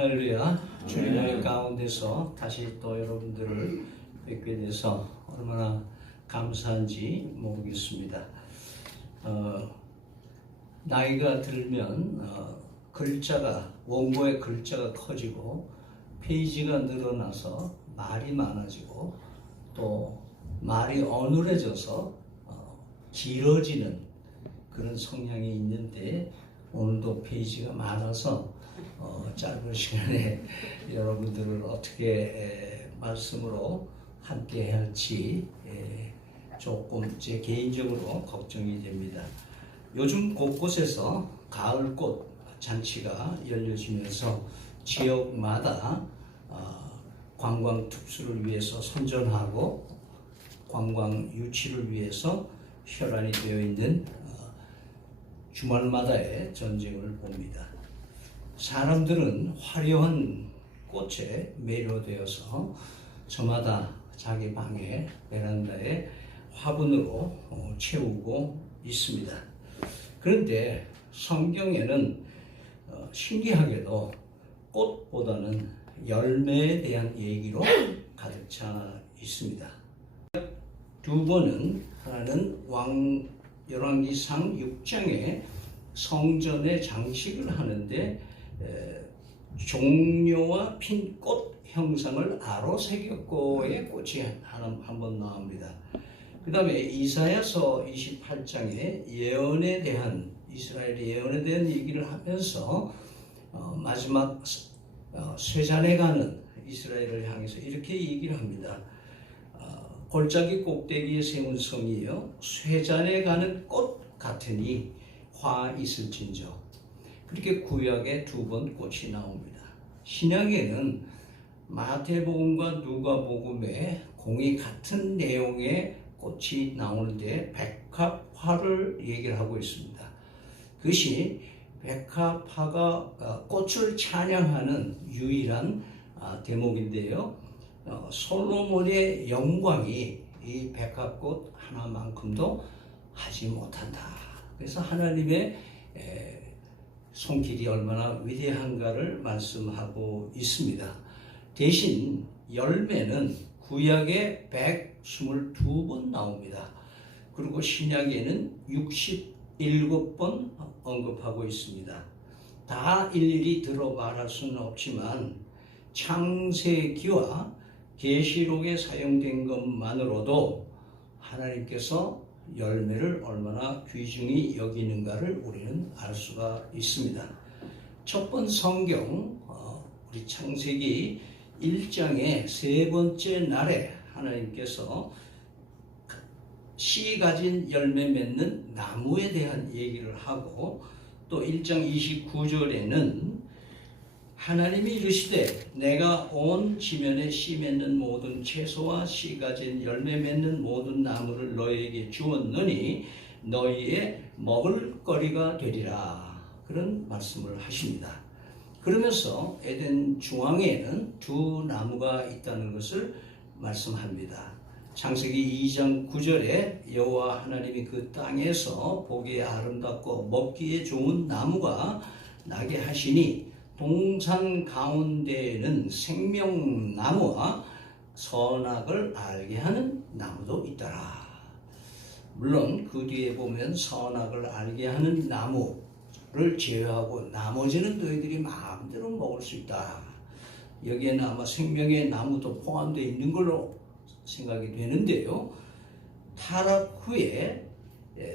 할렐루야. 주님의 가운데서 다시 또 여러분들을 뵙게 돼서 얼마나 감사한지 모르겠습니다. 나이가 들면 글자가 원고의 글자가 커지고 페이지가 늘어나서 말이 많아지고 또 말이 어눌해져서 길어지는 그런 성향이 있는데 오늘도 페이지가 많아서 짧은 시간에 여러분들을 어떻게 말씀으로 함께 할지 조금 제 개인적으로 걱정이 됩니다. 요즘 곳곳에서 가을꽃 잔치가 열려지면서 지역마다 관광 특수를 위해서 선전하고 관광 유치를 위해서 혈안이 되어 있는 주말마다의 전쟁을 봅니다. 사람들은 화려한 꽃에 매료되어서 저마다 자기 방에 베란다에 화분으로 채우고 있습니다. 그런데 성경에는 신기하게도 꽃보다는 열매에 대한 얘기로 가득 차 있습니다. 두 번은 하나는 열왕기상 6장에 성전의 장식을 하는데 종려와 핀 꽃 형상을 아로 새겼고의 꽃이 한 번 나옵니다. 그 다음에 이사야서 28장에 예언에 대한 이스라엘의 예언에 대한 얘기를 하면서 마지막 쇠잔에 가는 이스라엘을 향해서 이렇게 얘기를 합니다. 골짜기 꼭대기에 세운 성이여 쇠잔에 가는 꽃 같으니 화 있을진저. 그렇게 구약에 두 번 꽃이 나옵니다. 신약에는 마태복음과 누가복음에 공이 같은 내용의 꽃이 나오는데 백합화를 얘기를 하고 있습니다. 그것이 백합화가 꽃을 찬양하는 유일한 대목인데요. 솔로몬의 영광이 이 백합꽃 하나만큼도 하지 못한다. 그래서 하나님의 손길이 얼마나 위대한가를 말씀하고 있습니다. 대신 열매는 구약에 122번 나옵니다. 그리고 신약에는 67번 언급하고 있습니다. 다 일일이 들어 말할 수는 없지만 창세기와 계시록에 사용된 것만으로도 하나님께서 열매를 얼마나 귀중히 여기는가를 우리는 알 수가 있습니다. 첫 번 성경 우리 창세기 1장의 세 번째 날에 하나님께서 씨 가진 열매 맺는 나무에 대한 얘기를 하고 또 1장 29절에는 하나님이 이르시되 내가 온 지면에 씨 맺는 모든 채소와 씨 가진 열매 맺는 모든 나무를 너희에게 주었느니 너희의 먹을거리가 되리라. 그런 말씀을 하십니다. 그러면서 에덴 중앙에는 두 나무가 있다는 것을 말씀합니다. 창세기 2장 9절에 여호와 하나님이 그 땅에서 보기에 아름답고 먹기에 좋은 나무가 나게 하시니 동산 가운데에는 생명나무와 선악을 알게 하는 나무도 있더라. 물론 그 뒤에 보면 선악을 알게 하는 나무를 제외하고 나머지는 너희들이 마음대로 먹을 수 있다. 여기에는 아마 생명의 나무도 포함되어 있는 걸로 생각이 되는데요. 타락 후에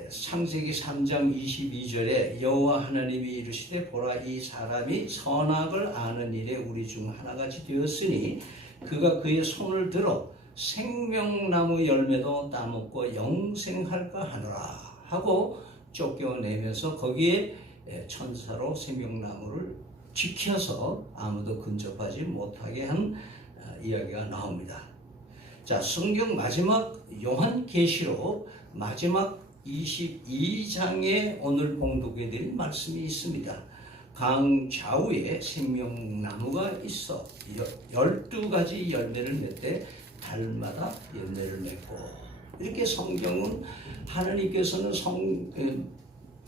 창세기 3장 22절에 여호와 하나님이 이르시되 보라 이 사람이 선악을 아는 일에 우리 중 하나같이 되었으니 그가 그의 손을 들어 생명나무 열매도 따먹고 영생할까 하노라 하고 쫓겨내면서 거기에 천사로 생명나무를 지켜서 아무도 근접하지 못하게 한 이야기가 나옵니다. 자, 성경 마지막 요한계시록 마지막 22장에 오늘 봉독해 드린 말씀이 있습니다. 강 좌우에 생명나무가 있어 12가지 열매를 맺되 달마다 열매를 맺고 이렇게 성경은 하나님께서는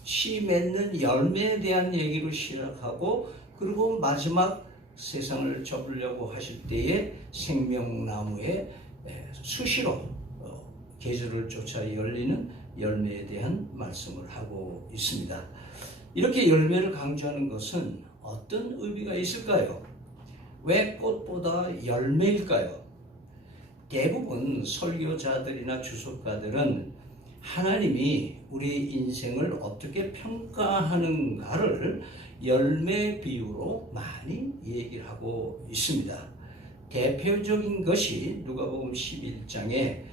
씨 맺는 열매에 대한 얘기로 시작하고 그리고 마지막 세상을 접으려고 하실 때에 생명나무에 수시로 계절을 쫓아 열리는 열매에 대한 말씀을 하고 있습니다. 이렇게 열매를 강조하는 것은 어떤 의미가 있을까요? 왜 꽃보다 열매일까요? 대부분 설교자들이나 주석가들은 하나님이 우리 인생을 어떻게 평가하는가를 열매 비유로 많이 얘기를 하고 있습니다. 대표적인 것이 누가복음 11장에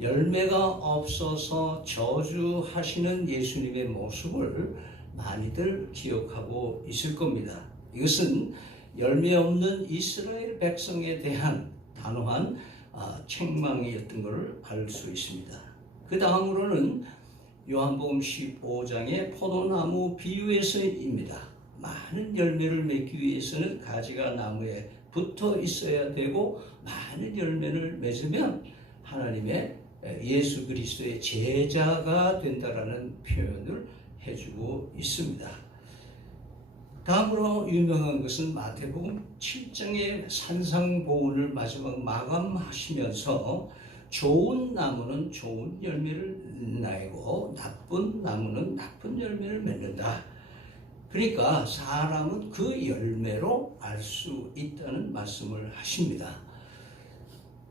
열매가 없어서 저주하시는 예수님의 모습을 많이들 기억하고 있을 겁니다. 이것은 열매 없는 이스라엘 백성에 대한 단호한 책망이었던 것을 알 수 있습니다. 그 다음으로는 요한복음 15장의 포도나무 비유에서입니다. 많은 열매를 맺기 위해서는 가지가 나무에 붙어 있어야 되고 많은 열매를 맺으면 하나님의 예수 그리스도의 제자가 된다라는 표현을 해주고 있습니다. 다음으로 유명한 것은 마태복음 7장의 산상보훈을 마지막 마감하시면서 좋은 나무는 좋은 열매를 내고 나쁜 나무는 나쁜 열매를 맺는다. 그러니까 사람은 그 열매로 알 수 있다는 말씀을 하십니다.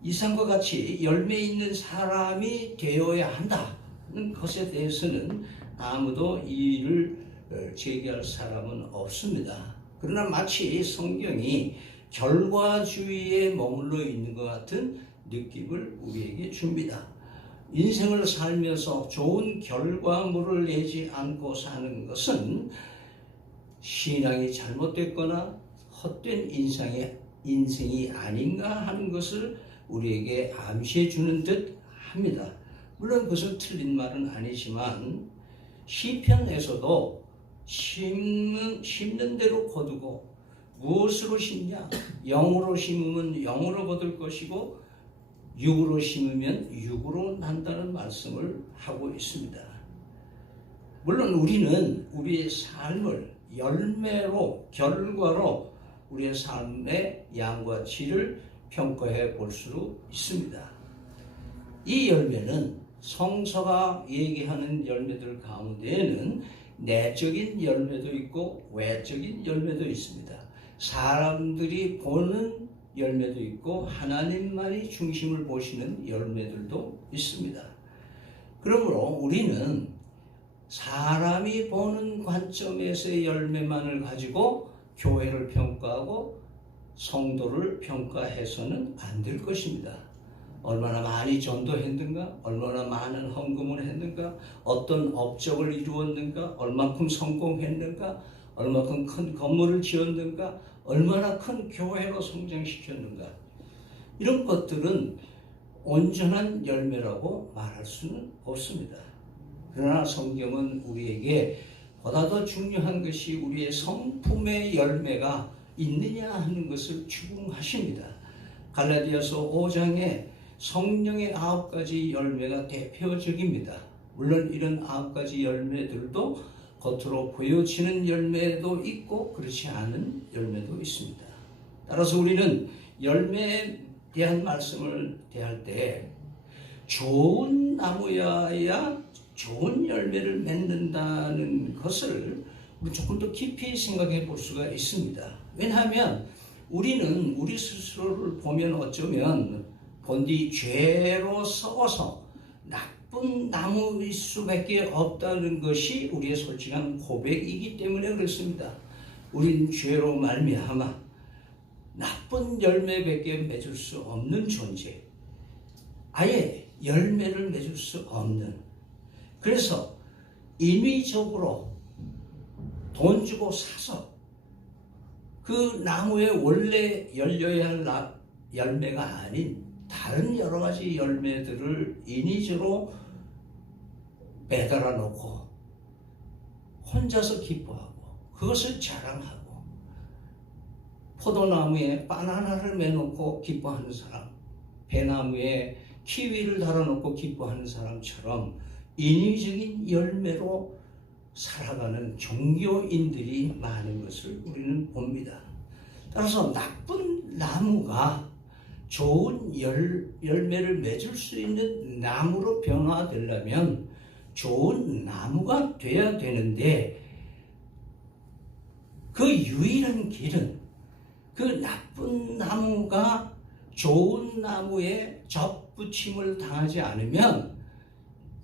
이상과 같이 열매 있는 사람이 되어야 한다는 것에 대해서는 아무도 이의를 제기할 사람은 없습니다. 그러나 마치 성경이 결과주의에 머물러 있는 것 같은 느낌을 우리에게 줍니다. 인생을 살면서 좋은 결과물을 내지 않고 사는 것은 신앙이 잘못됐거나 헛된 인생이 아닌가 하는 것을 우리에게 암시해 주는 듯 합니다. 물론 그것은 틀린 말은 아니지만 시편에서도 심는 대로 거두고 무엇으로 심냐? 영으로 심으면 영으로 거둘 것이고 육으로 심으면 육으로 난다는 말씀을 하고 있습니다. 물론 우리는 우리의 삶을 열매로, 결과로 우리의 삶의 양과 질을 평가해 볼 수 있습니다. 이 열매는 성서가 얘기하는 열매들 가운데에는 내적인 열매도 있고 외적인 열매도 있습니다. 사람들이 보는 열매도 있고 하나님만이 중심을 보시는 열매들도 있습니다. 그러므로 우리는 사람이 보는 관점에서의 열매만을 가지고 교회를 평가하고 성도를 평가해서는 안 될 것입니다. 얼마나 많이 전도했는가, 얼마나 많은 헌금을 했는가, 어떤 업적을 이루었는가, 얼마큼 성공했는가, 얼마큼 큰 건물을 지었는가, 얼마나 큰 교회로 성장시켰는가, 이런 것들은 온전한 열매라고 말할 수는 없습니다. 그러나 성경은 우리에게 보다 더 중요한 것이 우리의 성품의 열매가 있느냐 하는 것을 추궁하십니다. 갈라디아서 5장에 성령의 9가지 열매가 대표적입니다. 물론 이런 9가지 열매들도 겉으로 보여지는 열매도 있고 그렇지 않은 열매도 있습니다. 따라서 우리는 열매에 대한 말씀을 대할 때 좋은 나무여야 좋은 열매를 맺는다는 것을 우리 조금 더 깊이 생각해 볼 수가 있습니다. 왜냐하면 우리는 우리 스스로를 보면 어쩌면 본디 죄로 썩어서 나쁜 나무일 수밖에 없다는 것이 우리의 솔직한 고백이기 때문에 그렇습니다. 우린 죄로 말미암아 나쁜 열매밖에 맺을 수 없는 존재, 아예 열매를 맺을 수 없는, 그래서 인위적으로 돈 주고 사서 그 나무에 원래 열려야 할 열매가 아닌 다른 여러 가지 열매들을 인위적으로 매달아 놓고 혼자서 기뻐하고 그것을 자랑하고, 포도나무에 바나나를 매놓고 기뻐하는 사람, 배나무에 키위를 달아놓고 기뻐하는 사람처럼 인위적인 열매로 살아가는 종교인들이 많은 것을 우리는 봅니다. 따라서 나쁜 나무가 좋은 열매를 맺을 수 있는 나무로 변화되려면 좋은 나무가 되어야 되는데, 그 유일한 길은 그 나쁜 나무가 좋은 나무에 접붙임을 당하지 않으면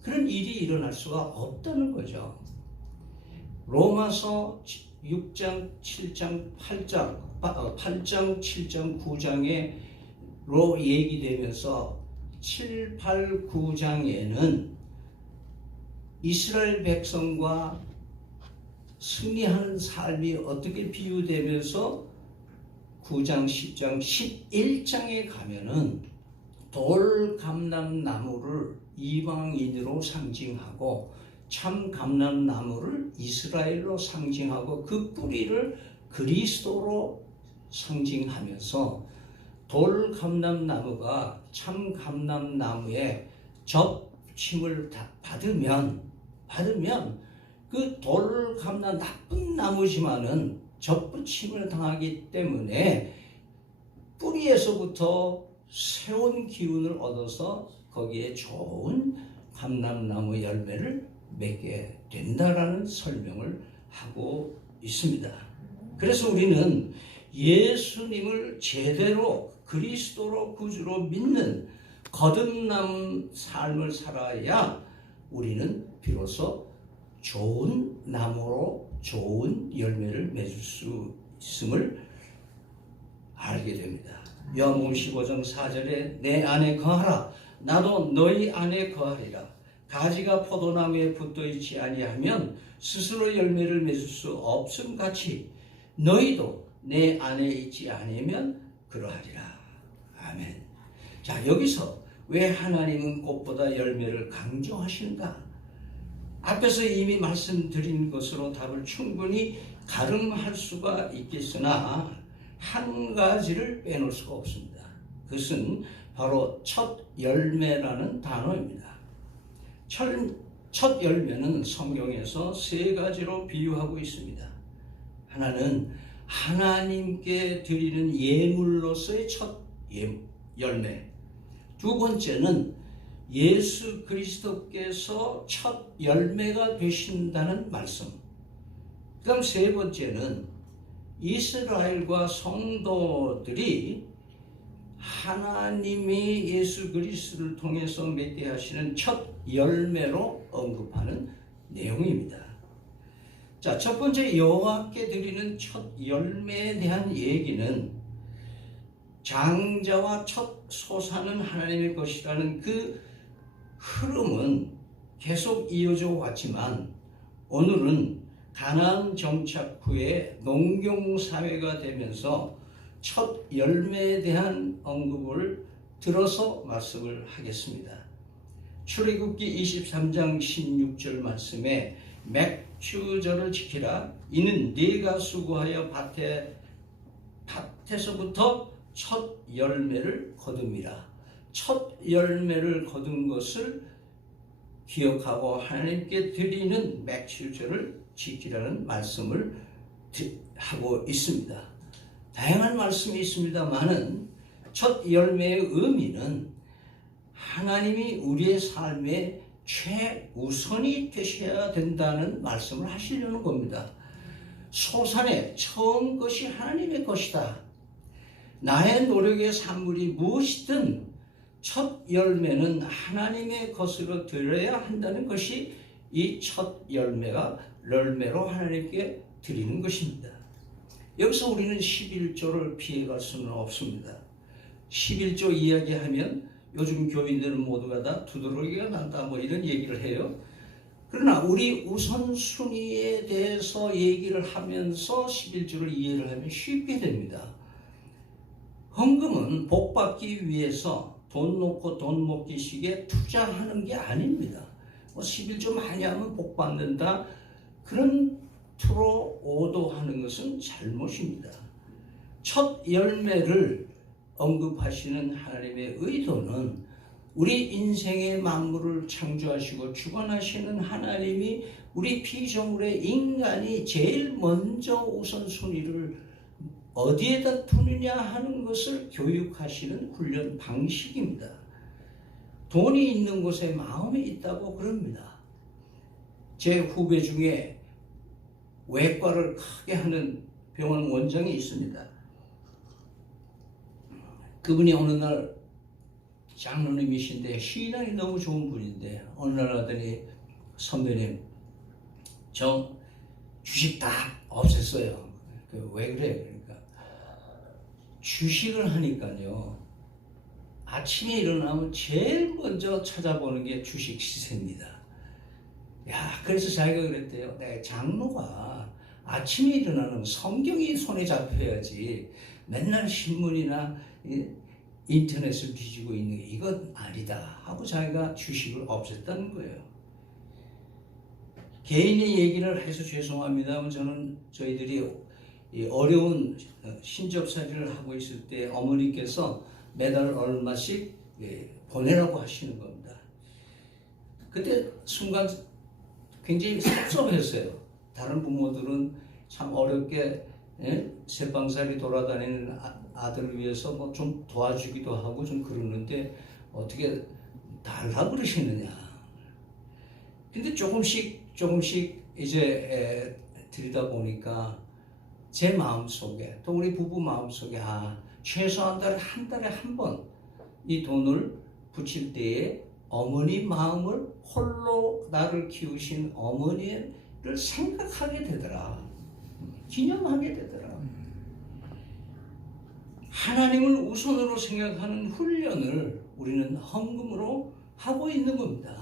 그런 일이 일어날 수가 없다는 거죠. 로마서 6장, 7장, 8장, 7장, 9장에로 얘기되면서 7, 8, 9장에는 이스라엘 백성과 승리하는 삶이 어떻게 비유되면서 9장, 10장, 11장에 가면은 돌 감람나무를 이방인으로 상징하고 참 감람나무를 이스라엘로 상징하고 그 뿌리를 그리스도로 상징하면서 돌 감람나무가 참 감람나무에 접침을 받으면 그 돌 감람 나쁜 나무지만은 접붙임을 당하기 때문에 뿌리에서부터 새로운 기운을 얻어서 거기에 좋은 감람나무 열매를 맺게 된다라는 설명을 하고 있습니다. 그래서 우리는 예수님을 제대로 그리스도로 구주로 믿는 거듭남 삶을 살아야 우리는 비로소 좋은 나무로 좋은 열매를 맺을 수 있음을 알게 됩니다. 요한복음 15장 4절에 내 안에 거하라 나도 너희 안에 거하리라. 가지가 포도나무에 붙어 있지 아니하면 스스로 열매를 맺을 수 없음 같이 너희도 내 안에 있지 않으면 그러하리라. 아멘. 자, 여기서 왜 하나님은 꽃보다 열매를 강조하시는가? 앞에서 이미 말씀드린 것으로 답을 충분히 가름할 수가 있겠으나 한 가지를 빼놓을 수가 없습니다. 그것은 바로 첫 열매라는 단어입니다. 첫 열매는 성경에서 세 가지로 비유하고 있습니다. 하나는 하나님께 드리는 예물로서의 첫 열매. 두 번째는 예수 그리스도께서 첫 열매가 되신다는 말씀. 그다음 세 번째는 이스라엘과 성도들이 하나님이 예수 그리스도를 통해서 맺게 하시는 첫 열매로 언급하는 내용입니다. 자, 첫 번째 여호와께 드리는 첫 열매에 대한 얘기는 장자와 첫 소사는 하나님의 것이라는 그 흐름은 계속 이어져 왔지만 오늘은 가나안 정착 후에 농경사회가 되면서 첫 열매에 대한 언급을 들어서 말씀을 하겠습니다. 출애굽기 23장 16절 말씀에 맥추절을 지키라. 이는 네가 수고하여 밭에서부터 첫 열매를 거둠이라. 첫 열매를 거둔 것을 기억하고 하나님께 드리는 맥추절을 지키라는 말씀을 하고 있습니다. 다양한 말씀이 있습니다만은 첫 열매의 의미는 하나님이 우리의 삶의 최우선이 되셔야 된다는 말씀을 하시려는 겁니다. 소산의 처음 것이 하나님의 것이다. 나의 노력의 산물이 무엇이든 첫 열매는 하나님의 것으로 드려야 한다는 것이 이 첫 열매로 하나님께 드리는 것입니다. 여기서 우리는 11조를 피해갈 수는 없습니다. 11조 이야기하면 요즘 교인들은 모두가 다 두드러기가 난다 이런 얘기를 해요. 그러나 우리 우선순위에 대해서 얘기를 하면서 11조를 이해를 하면 쉽게 됩니다. 헌금은 복받기 위해서 돈 놓고 돈 먹기식에 투자하는 게 아닙니다. 11조 많이 하면 복받는다 그런 투로 오도하는 것은 잘못입니다. 첫 열매를 언급하시는 하나님의 의도는 우리 인생의 만물을 창조하시고 주관하시는 하나님이 우리 피조물의 인간이 제일 먼저 우선순위를 어디에다 두느냐 하는 것을 교육하시는 훈련 방식입니다. 돈이 있는 곳에 마음이 있다고 그럽니다. 제 후배 중에 외과를 크게 하는 병원 원장이 있습니다. 그분이 어느 날 장로님이신데 신앙이 너무 좋은 분인데 어느 날 하더니 선배님 저 주식 다 없앴어요. 왜 그래? 그러니까 주식을 하니까요. 아침에 일어나면 제일 먼저 찾아보는 게 주식 시세입니다. 야, 그래서 자기가 그랬대요. 내 장로가 아침에 일어나는 성경이 손에 잡혀야지 맨날 신문이나 인터넷을 뒤지고 있는 게 이건 아니다 하고 자기가 주식을 없앴다는 거예요. 개인의 얘기를 해서 죄송합니다만 저는 저희들이 어려운 신접살이를 하고 있을 때 어머니께서 매달 얼마씩 보내라고 하시는 겁니다. 그때 순간 굉장히 섭섭했어요. 다른 부모들은 참 어렵게 새방살이 돌아다니는 아들을 위해서 뭐 좀 도와주기도 하고 좀 그러는데 어떻게 달라 그러시느냐. 근데 조금씩 이제 들이다 보니까 제 마음속에 또 우리 부부 마음속에 최소한 한 달에 한 번 이 돈을 붙일 때에 어머니 마음을 홀로 나를 키우신 어머니를 생각하게 되더라. 기념하게 되더라. 하나님을 우선으로 생각하는 훈련을 우리는 헌금으로 하고 있는 겁니다.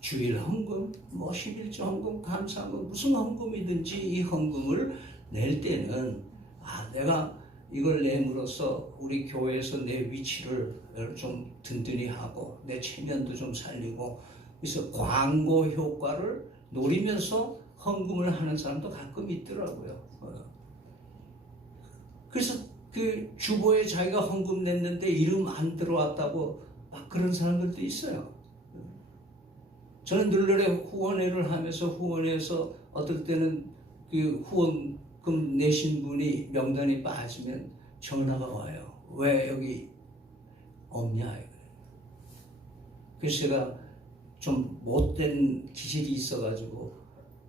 주일 헌금, 11조 헌금, 감사헌금, 무슨 헌금이든지 이 헌금을 낼 때는 내가 이걸 내므로써 우리 교회에서 내 위치를 좀 든든히 하고 내 체면도 좀 살리고 그래서 광고 효과를 노리면서 헌금을 하는 사람도 가끔 있더라고요. 그래서 그 주보에 자기가 헌금 냈는데 이름 안 들어왔다고 막 그런 사람들도 있어요. 저는 늘늘에 후원회를 하면서 후원회에서 어떨 때는 그 후원금 내신 분이 명단이 빠지면 전화가 와요. 왜 여기 없냐? 그래서 제가 좀 못된 기질이 있어가지고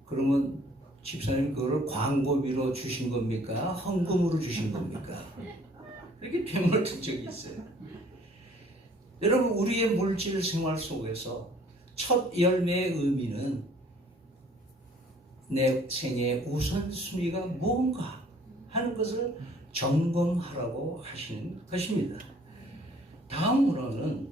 그러면 집사님 그거를 광고비로 주신 겁니까? 헌금으로 주신 겁니까? 이렇게 되물은 적이 있어요. 여러분 우리의 물질 생활 속에서 첫 열매의 의미는 내 생애의 우선순위가 뭔가 하는 것을 점검하라고 하시는 것입니다. 다음으로는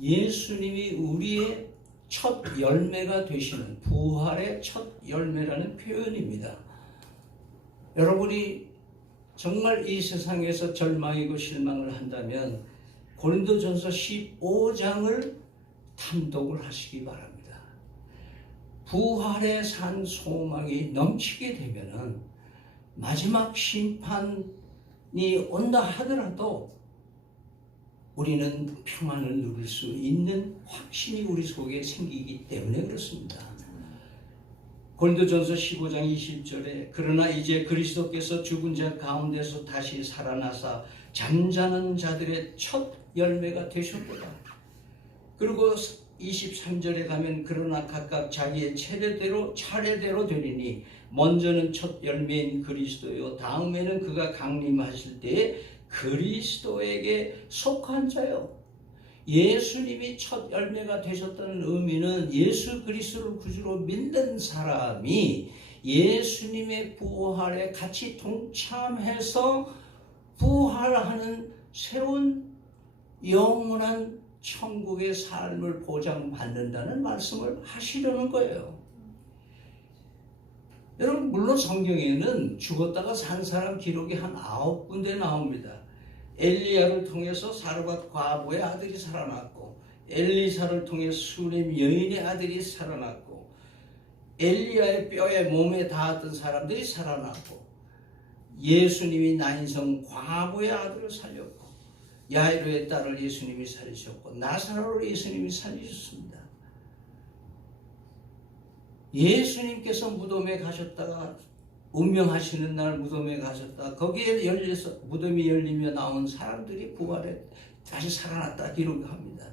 예수님이 우리의 첫 열매가 되시는 부활의 첫 열매라는 표현입니다. 여러분이 정말 이 세상에서 절망이고 실망을 한다면 고린도전서 15장을 탐독을 하시기 바랍니다. 부활의 산 소망이 넘치게 되면은 마지막 심판이 온다 하더라도 우리는 평안을 누릴 수 있는 확신이 우리 속에 생기기 때문에 그렇습니다. 고린도전서 15장 20절에 그러나 이제 그리스도께서 죽은 자 가운데서 다시 살아나사 잠자는 자들의 첫 열매가 되셨도다. 그리고 23절에 가면 그러나 각각 자기의 차례대로 되리니 먼저는 첫 열매인 그리스도요 다음에는 그가 강림하실 때에 그리스도에게 속한 자요. 예수님이 첫 열매가 되셨다는 의미는 예수 그리스도를 구주로 믿는 사람이 예수님의 부활에 같이 동참해서 부활하는 새로운 영원한 천국의 삶을 보장받는다는 말씀을 하시려는 거예요. 여러분 물론 성경에는 죽었다가 산 사람 기록이 한 9군데 나옵니다. 엘리야를 통해서 사르밧 과부의 아들이 살아났고 엘리사를 통해 수렘 여인의 아들이 살아났고 엘리야의 뼈에 몸에 닿았던 사람들이 살아났고 예수님이 나인성 과부의 아들을 살렸고 야이로의 딸을 예수님이 살리셨고 나사로를 예수님이 살리셨습니다. 예수님께서 무덤에 가셨다가 운명하시는 날 무덤에 가셨다. 거기에 열려서 무덤이 열리며 나온 사람들이 부활해 다시 살아났다 기록합니다.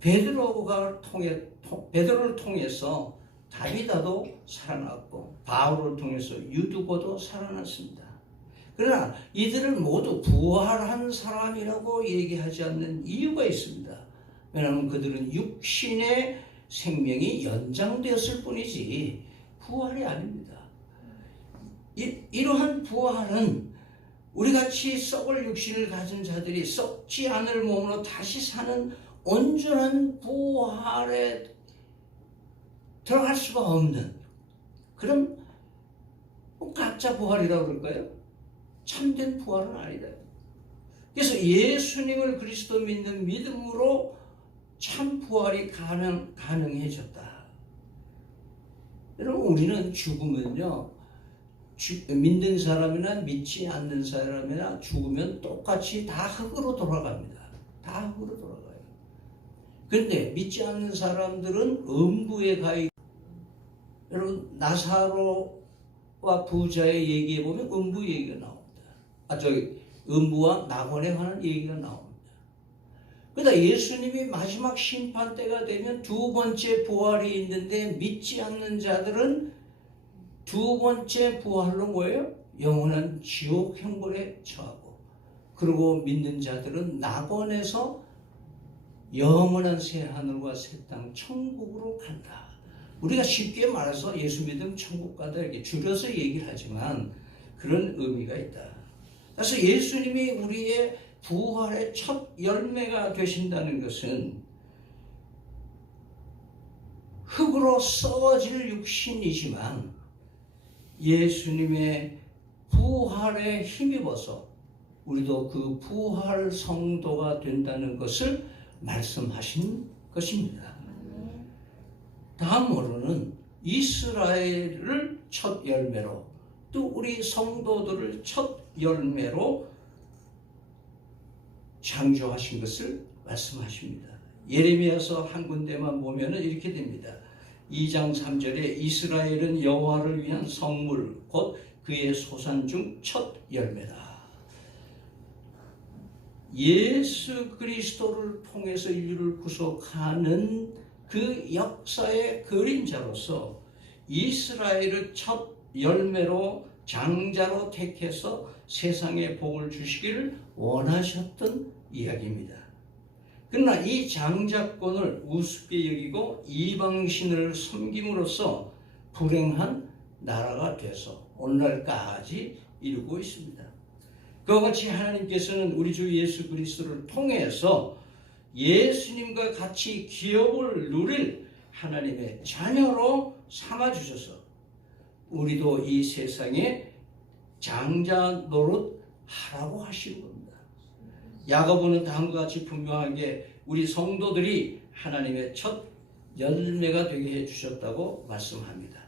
베드로를 통해서 다비다도 살아났고 바울을 통해서 유두고도 살아났습니다. 그러나 이들을 모두 부활한 사람이라고 얘기하지 않는 이유가 있습니다. 왜냐하면 그들은 육신의 생명이 연장되었을 뿐이지 부활이 아닙니다. 이러한 부활은 우리같이 썩을 육신을 가진 자들이 썩지 않을 몸으로 다시 사는 온전한 부활에 들어갈 수가 없는 그런 가짜 부활이라고 그럴까요? 참된 부활은 아니다. 그래서 예수님을 그리스도 믿는 믿음으로 참 부활이 가능해졌다. 여러분, 우리는 죽으면요, 믿는 사람이나 믿지 않는 사람이나 죽으면 똑같이 다 흙으로 돌아갑니다. 다 흙으로 돌아가요. 그런데 믿지 않는 사람들은 음부에 가 있고, 여러분, 나사로와 부자의 얘기에 보면 음부 얘기가 나옵니다. 음부와 낙원에 관한 얘기가 나옵니다. 그러니까 예수님이 마지막 심판 때가 되면 두 번째 부활이 있는데 믿지 않는 자들은 두 번째 부활로 뭐예요? 영원한 지옥 형벌에 처하고, 그리고 믿는 자들은 낙원에서 영원한 새 하늘과 새 땅 천국으로 간다. 우리가 쉽게 말해서 예수 믿으면 천국 가다 이렇게 줄여서 얘기를 하지만 그런 의미가 있다. 그래서 예수님이 우리의 부활의 첫 열매가 되신다는 것은 흙으로 썩어질 육신이지만 예수님의 부활에 힘입어서 우리도 그 부활 성도가 된다는 것을 말씀하신 것입니다. 다음으로는 이스라엘을 첫 열매로, 또 우리 성도들을 첫 열매로 창조하신 것을 말씀하십니다. 예레미야서 한 군데만 보면 이렇게 됩니다. 2장 3절에 이스라엘은 여호와를 위한 성물 곧 그의 소산 중 첫 열매다. 예수 그리스도를 통해서 인류를 구속하는 그 역사의 그림자로서 이스라엘을 첫 열매로 장자로 택해서 세상에 복을 주시기를 원하셨던 이야기입니다. 그러나 이 장자권을 우습게 여기고 이방신을 섬김으로써 불행한 나라가 돼서 오늘날까지 이루고 있습니다. 그와 같이 하나님께서는 우리 주 예수 그리스도를 통해서 예수님과 같이 기업을 누릴 하나님의 자녀로 삼아주셔서 우리도 이 세상에 장자 노릇 하라고 하시는 겁니다. 야고보는 다음과 같이 분명하게 우리 성도들이 하나님의 첫 열매가 되게 해주셨다고 말씀합니다.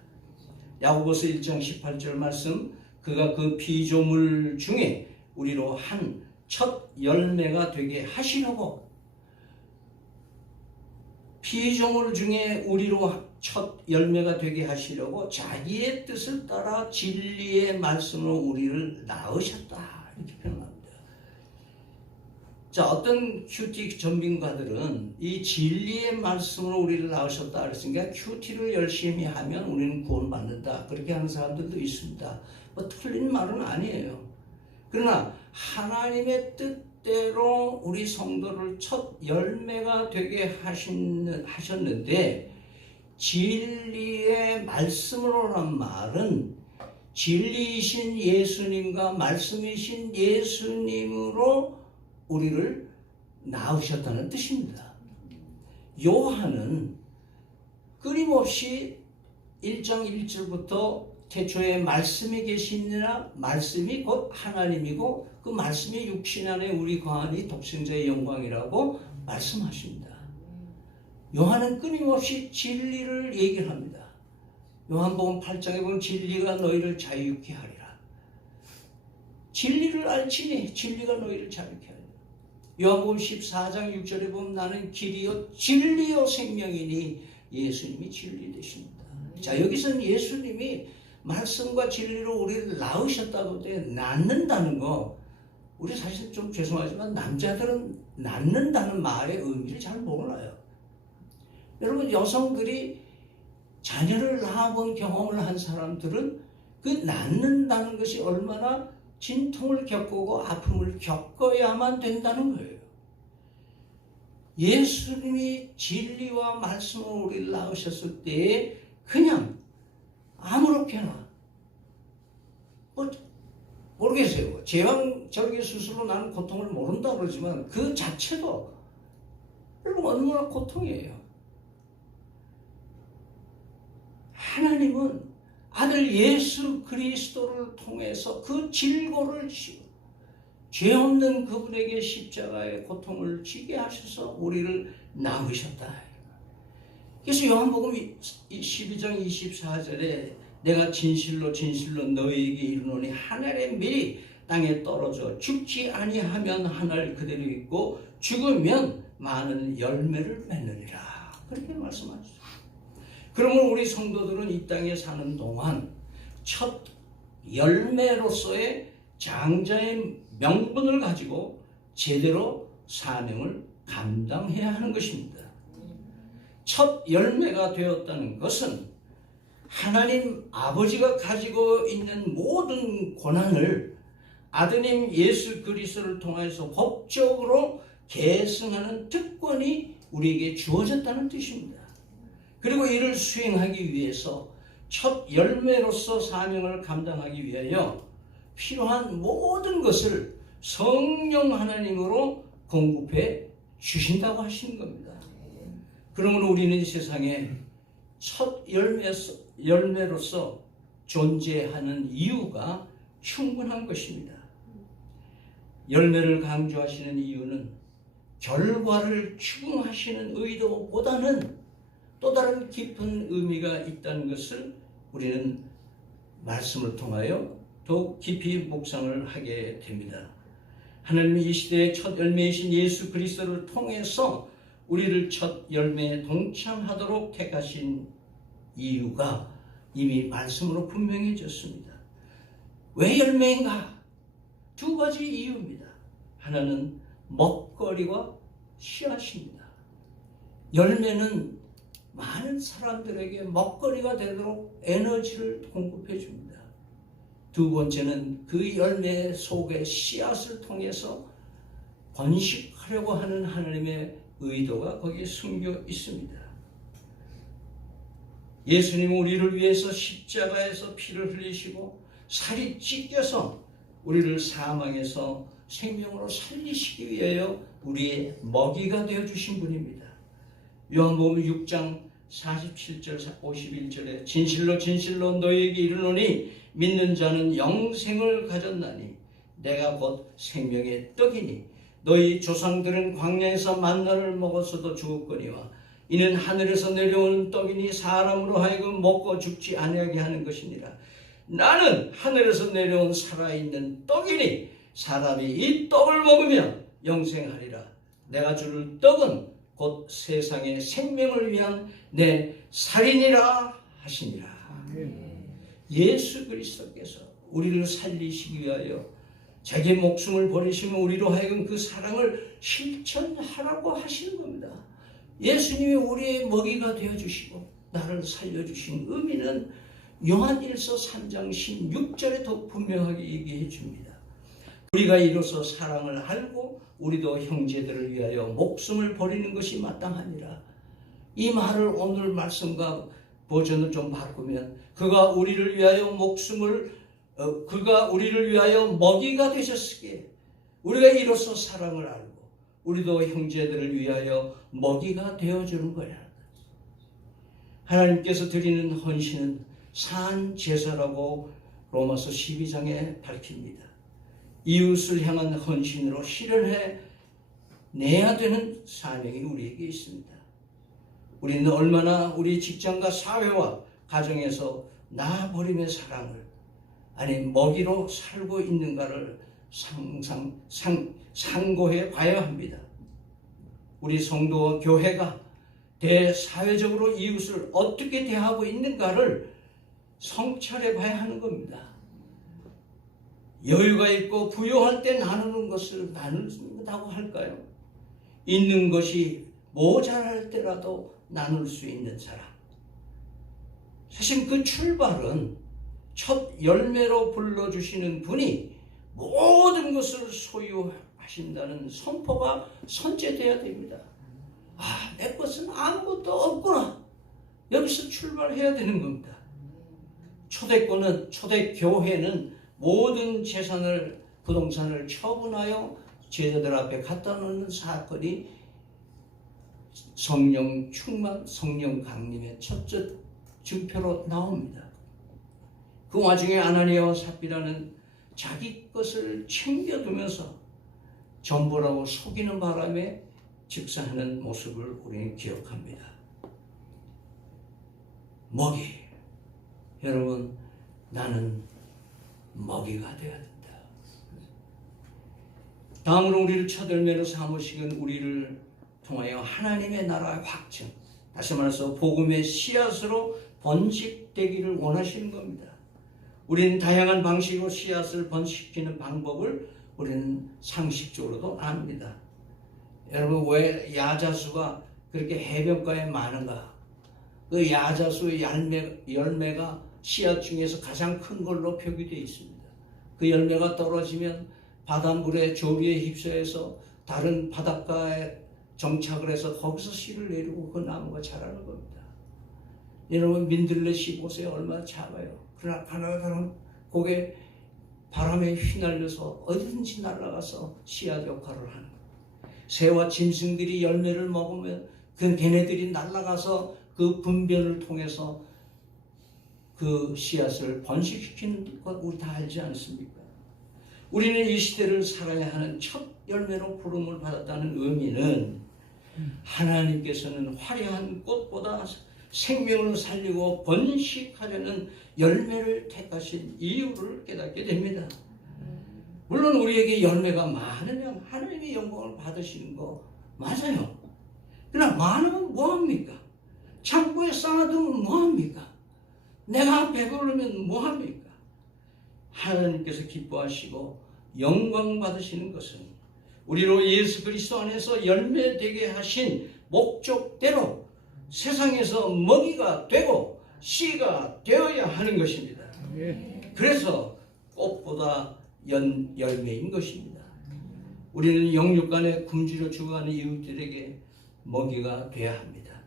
야고보서 1장 18절 말씀, 그가 그 피조물 중에 우리로 한 첫 열매가 되게 하시려고, 피조물 중에 우리로 첫 열매가 되게 하시려고 자기의 뜻을 따라 진리의 말씀으로 우리를 낳으셨다, 이렇게 표현합니다. 자, 어떤 큐티 전문가들은 이 진리의 말씀으로 우리를 낳으셨다 그랬으니까 큐티를 열심히 하면 우리는 구원받는다, 그렇게 하는 사람들도 있습니다. 뭐 틀린 말은 아니에요. 그러나 하나님의 뜻대로 우리 성도를 첫 열매가 되게 하셨는데, 진리의 말씀으로란 말은 진리이신 예수님과 말씀이신 예수님으로 우리를 낳으셨다는 뜻입니다. 요한은 끊임없이 1장 1절부터 태초에 말씀이 계시니라, 말씀이 곧 하나님이고 그 말씀이 육신 안에 우리 거하니 독생자의 영광이라고 말씀하십니다. 요한은 끊임없이 진리를 얘기를 합니다. 요한복음 8장에 보면 진리가 너희를 자유케 하리라. 진리를 알지니 진리가 너희를 자유케 하리라. 요한복음 14장 6절에 보면 나는 길이요 진리요 생명이니 예수님이 진리 되십니다. 자, 여기서는 예수님이 말씀과 진리로 우리를 낳으셨다고 때 낳는다는 거, 우리 사실 좀 죄송하지만 남자들은 낳는다는 말의 의미를 잘 몰라요. 여러분, 여성들이 자녀를 낳아본 경험을 한 사람들은 그 낳는다는 것이 얼마나 진통을 겪고 아픔을 겪어야만 된다는 거예요. 예수님이 진리와 말씀으로 우리를 낳으셨을 때에 그냥 아무렇게나 모르겠어요. 제왕절개 수술로 나는 고통을 모른다 그러지만 그 자체도 여러분 얼마나 고통이에요. 하나님은 아들 예수 그리스도를 통해서 그 질고를 지고 죄 없는 그분에게 십자가의 고통을 지게 하셔서 우리를 낳으셨다. 그래서 요한복음 12장 24절에 내가 진실로 진실로 너희에게 이르노니 하늘의 밀이 땅에 떨어져 죽지 아니하면 하늘 그대로 있고 죽으면 많은 열매를 맺느니라. 그렇게 말씀하셨어요. 그러면 우리 성도들은 이 땅에 사는 동안 첫 열매로서의 장자의 명분을 가지고 제대로 사명을 감당해야 하는 것입니다. 첫 열매가 되었다는 것은 하나님 아버지가 가지고 있는 모든 권한을 아드님 예수 그리스도를 통해서 법적으로 계승하는 특권이 우리에게 주어졌다는 뜻입니다. 그리고 이를 수행하기 위해서 첫 열매로서 사명을 감당하기 위하여 필요한 모든 것을 성령 하나님으로 공급해 주신다고 하시는 겁니다. 그러면 우리는 이 세상에 첫 열매로서 존재하는 이유가 충분한 것입니다. 열매를 강조하시는 이유는 결과를 추궁하시는 의도보다는 또 다른 깊은 의미가 있다는 것을 우리는 말씀을 통하여 더욱 깊이 묵상을 하게 됩니다. 하나님이 이 시대의 첫 열매이신 예수 그리스도를 통해서 우리를 첫 열매에 동참하도록 택하신 이유가 이미 말씀으로 분명해졌습니다. 왜 열매인가? 두 가지 이유입니다. 하나는 먹거리와 씨앗입니다. 열매는 많은 사람들에게 먹거리가 되도록 에너지를 공급해 줍니다. 두 번째는 그 열매 속에 씨앗을 통해서 번식하려고 하는 하나님의 의도가 거기에 숨겨 있습니다. 예수님은 우리를 위해서 십자가에서 피를 흘리시고 살이 찢겨서 우리를 사망에서 생명으로 살리시기 위하여 우리의 먹이가 되어주신 분입니다. 요한복음 6장 47절 51절에 진실로 진실로 너희에게 이르노니 믿는 자는 영생을 가졌나니 내가 곧 생명의 떡이니 너희 조상들은 광야에서 만나를 먹었어도 죽었거니와 이는 하늘에서 내려오는 떡이니 사람으로 하여금 먹고 죽지 아니하게 하는 것이니라. 나는 하늘에서 내려온 살아있는 떡이니 사람이 이 떡을 먹으면 영생하리라. 내가 주를 떡은 곧 세상의 생명을 위한 내 살이니라 하시니라. 예수 그리스도께서 우리를 살리시기 위하여 자기 목숨을 버리시면 우리로 하여금 그 사랑을 실천하라고 하시는 겁니다. 예수님이 우리의 먹이가 되어주시고 나를 살려주신 의미는 요한일서 3장 16절에 더 분명하게 얘기해 줍니다. 우리가 이로써 사랑을 알고 우리도 형제들을 위하여 목숨을 버리는 것이 마땅하니라. 이 말을 오늘 말씀과 버전을 좀 바꾸면 그가 우리를 위하여 먹이가 되셨으기에 우리가 이로써 사랑을 알고 우리도 형제들을 위하여 먹이가 되어주는 거야. 하나님께서 드리는 헌신은 산 제사라고 로마서 12장에 밝힙니다. 이웃을 향한 헌신으로 실현해 내야 되는 사명이 우리에게 있습니다. 우리는 얼마나 우리 직장과 사회와 가정에서 나버림의 사랑을 아니 먹이로 살고 있는가를 상고해 봐야 합니다. 우리 성도와 교회가 대사회적으로 이웃을 어떻게 대하고 있는가를 성찰해 봐야 하는 겁니다. 여유가 있고 부유할 때 나누는 것을 나눈다고 할까요? 있는 것이 모자랄 때라도 나눌 수 있는 사람. 사실 그 출발은 첫 열매로 불러주시는 분이 모든 것을 소유하신다는 선포가 선제돼야 됩니다. 아, 내 것은 아무것도 없구나. 여기서 출발해야 되는 겁니다. 초대교회는 모든 재산을, 부동산을 처분하여 제자들 앞에 갖다 놓는 사건이 성령 충만, 성령 강림의 첫째 증표로 나옵니다. 그 와중에 아나니아와 삽비라는 자기 것을 챙겨두면서 전부라고 속이는 바람에 즉사하는 모습을 우리는 기억합니다. 먹이. 여러분, 나는 먹이가 되어야 된다. 다음으로 우리를 첫 열매로 삼으시는 우리를 통하여 하나님의 나라의 확증, 다시 말해서 복음의 씨앗으로 번식되기를 원하시는 겁니다. 우리는 다양한 방식으로 씨앗을 번식시키는 방법을 우리는 상식적으로도 압니다. 여러분, 왜 야자수가 그렇게 해변가에 많은가? 그 야자수의 열매가 씨앗 중에서 가장 큰 걸로 표기되어 있습니다. 그 열매가 떨어지면 바닷물에 조비에 휩싸여서 다른 바닷가에 정착을 해서 거기서 씨를 내리고 그 나무가 자라는 겁니다. 여러분, 민들레 씨 보세요. 얼마나 작아요. 그러나 가나다란 고개 바람에 휘날려서 어디든지 날아가서 씨앗 역할을 하는 거예요. 새와 짐승들이 열매를 먹으면 그 걔네들이 날아가서 그 분변을 통해서 그 씨앗을 번식시키는 것 우리 다 알지 않습니까? 우리는 이 시대를 살아야 하는 첫 열매로 부름을 받았다는 의미는 하나님께서는 화려한 꽃보다 생명을 살리고 번식하려는 열매를 택하신 이유를 깨닫게 됩니다. 물론 우리에게 열매가 많으면 하나님의 영광을 받으시는 거 맞아요. 그러나 많으면 뭐합니까? 창고에 쌓아두면 뭐합니까? 내가 배부르면 뭐합니까? 하나님께서 기뻐하시고 영광 받으시는 것은 우리로 예수 그리스도 안에서 열매되게 하신 목적대로 세상에서 먹이가 되고 씨가 되어야 하는 것입니다. 그래서 꽃보다 열매인 것입니다. 우리는 영육간에 굶주려 죽어가는 이웃들에게 먹이가 되어야 합니다.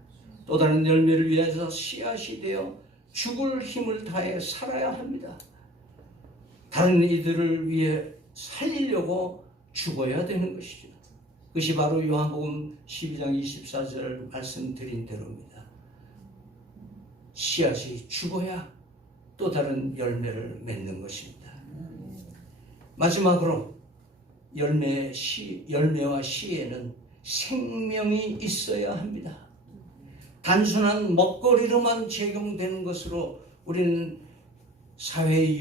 또 다른 열매를 위해서 씨앗이 되어 죽을 힘을 다해 살아야 합니다. 다른 이들을 위해 살리려고 죽어야 되는 것이죠. 그것이 바로 요한복음 12장 24절 말씀드린 대로입니다. 씨앗이 죽어야 또 다른 열매를 맺는 것입니다. 마지막으로 열매와 씨에는 생명이 있어야 합니다. 단순한 먹거리로만 제공되는 것으로 우리는 사회에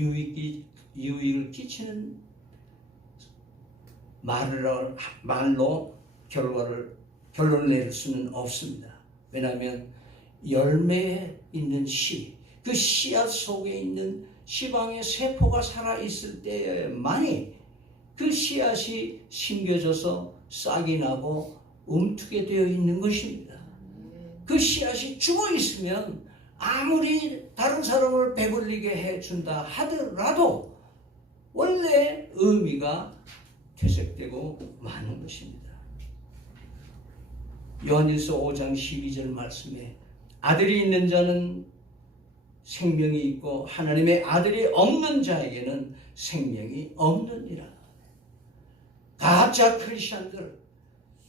유익을 끼치는 말로 결론을 낼 수는 없습니다. 왜냐하면 열매에 있는 씨, 그 씨앗 속에 있는 씨방의 세포가 살아있을 때만이 그 씨앗이 심겨져서 싹이 나고 움트게 되어 있는 것입니다. 그 씨앗이 죽어있으면 아무리 다른 사람을 배불리게 해준다 하더라도 원래 의미가 퇴색되고 마는 것입니다. 요한일서 5장 12절 말씀에 아들이 있는 자는 생명이 있고 하나님의 아들이 없는 자에게는 생명이 없느니라. 가짜 크리스천들,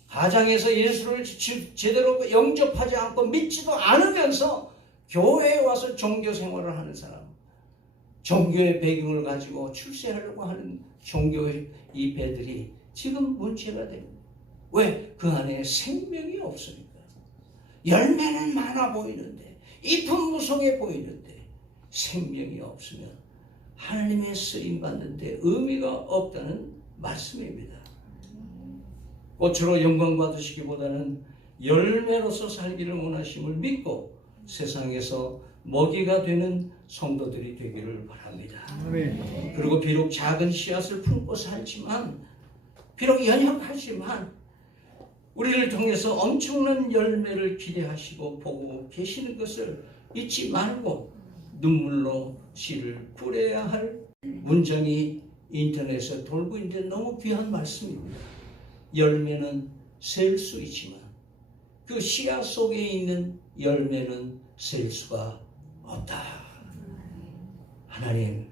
가정에서 예수를 제대로 영접하지 않고 믿지도 않으면서 교회에 와서 종교 생활을 하는 사람, 종교의 배경을 가지고 출세하려고 하는 종교의 이 배들이 지금 문제가 됩니다. 왜? 그 안에 생명이 없으니까. 열매는 많아 보이는데, 잎은 무성해 보이는데 생명이 없으면 하나님의 쓰임 받는데 의미가 없다는 말씀입니다. 꽃으로 영광 받으시기보다는 열매로서 살기를 원하심을 믿고 세상에서 먹이가 되는 성도들이 되기를 바랍니다. 아멘. 그리고 비록 작은 씨앗을 품고 살지만, 비록 연약하지만 우리를 통해서 엄청난 열매를 기대하시고 보고 계시는 것을 잊지 말고 눈물로 씨를 뿌려야 할 문장이 인터넷에 돌고 있는데 너무 귀한 말씀입니다. 열매는 셀 수 있지만 그 씨앗 속에 있는 열매는 셀 수가 없다. 하나님,